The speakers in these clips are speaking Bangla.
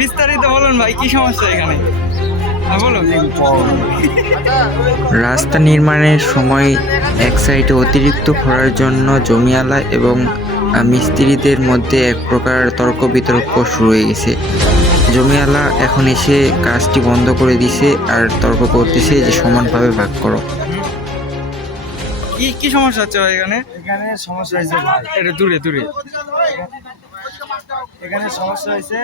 বিস্তারিত বলুন ভাই, কি সমস্যা এখানে বলুন। রাস্তা নির্মাণের সময় এক সাইডে অতিরিক্ত খরার জন্য জমিওয়ালা এবং মিস্ত্রিদের মধ্যে এক প্রকার তর্ক বিতর্ক শুরু হয়ে গেছে। জমিওয়ালা এখন এসে কাজটি বন্ধ করে দিছে আর তর্ক করতেছে যে সমানভাবে ভাগ করো। কি কি সমস্যা হচ্ছে ভাই এখানে? এখানে সমস্যা হয়েছে ভাই, এটা দূরে দূরে। এখানে সমস্যা হয়েছে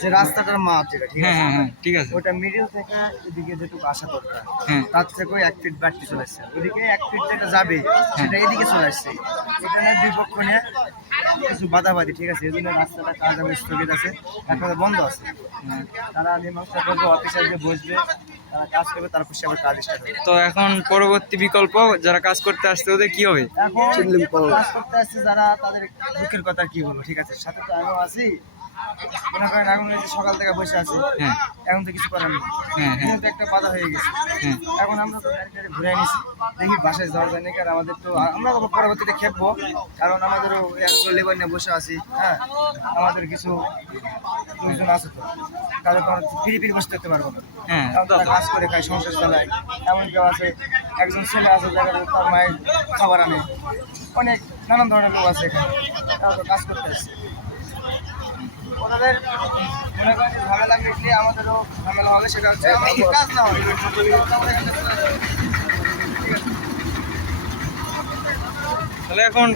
যে রাস্তাটার মাপ যেটা ঠিক হ্যাঁ আছে, হ্যাঁ হ্যাঁ, ঠিক আছে। ওটা মিডিল থেকে এদিকে যেটুকু আসা দরকার হ্যাঁ তার থেকে 1 ফিট বাড়তি চলে আসছে। ওদিকে 1 ফিট যেটা যাবে সেটা এদিকে চলে আসছে। এখানে দুই পক্ষ নিয়ে কিছু বাধাবাধি, ঠিক আছে, এই জন্য রাস্তাটা কাজ হবে স্থগিত আছে, এখন বন্ধ আছে। তারা মীমাংসা করবে, অফিসার যে বসবে, তারা কাজ করবে, তারপর সে আবার কাজ স্টার্ট হবে। তো এখন পরবর্তী বিকল্প যারা কাজ করতে আসছে ওদের কি হবে? এখন কাজ করতে আসছে যারা, তাদের দুঃখের কথা কি বলবো, ঠিক আছে, সাথে তো আমিও আছি। মনে করেন এখন এই যে সকাল থেকে বসে আছি, হ্যাঁ এখন তো কিছু করার নেই, হ্যাঁ হ্যাঁ কিন্তু একটা বাধা হয়ে গেছে। হ্যাঁ। এখন আমরা তো গাড়ি ঘুরে নিছি, দেখি বাসায় যাওয়ার জন্য, কারণ আমাদের তো আমরা তো পরবর্তীতে খেপবো, কারণ আমাদেরও লেবার নিয়ে বসে আছি। হ্যাঁ, আমাদের কিছু লোকজন আছে তো, তাদের তো ফিরি ফিরি বসে থাকতে পারবো না, হ্যাঁ, কারণ তারা কাজ করে খায়, সংসার চালায়। এমন কেউ আছে, একজন ছেলে আছে যারা তার মায়ের খাবার আনে, অনেক নানান ধরনের লোক আছে এখানে, তারা তো কাজ করতে আসছে। ওনাদের মনে করেন যে ঝামেলা মিটলে আমাদেরও ঝামেলা হবে, সেটা হচ্ছে আমাদের কাজ না হবে। তাহলে এখন